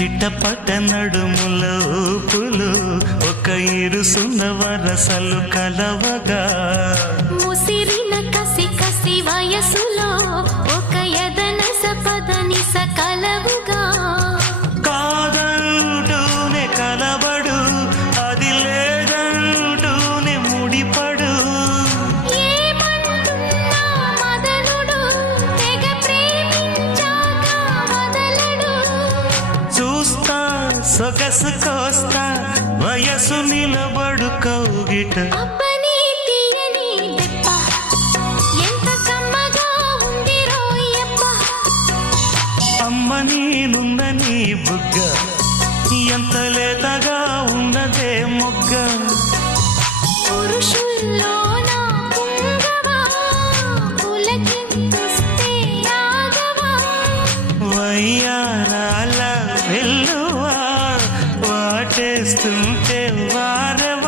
చిట్టపట్ట నడుముల ఊపులు ఒక ఇరుసున్న వరసలు కలవగా ముసిరిన కసి కసి వయసులో ఒక యదనస పదనిస కలవుగా కాదంటూనే కలబడు అది లేదంటూనే ముడిపడు ఏమంటున్నా మదనుడు తెగ ప్రేమించాక వదలడు చూస్తా సొగసు కోస్తా వయసు నిలబడు కౌగిట అబ్బని తీయని దెబ్బ ఎంత కమ్మగా ఉంది రోయప్ప అమ్మ నేనున్న నీ బుగ్గ ఎంత లేతగా ఉన్నదే మొగ్గ పురుషుల్లో నా పుంగవా పులకింతుస్తే ఆగవా వయ్యారాల వెల్లువా వాటేస్తుంటే వారవా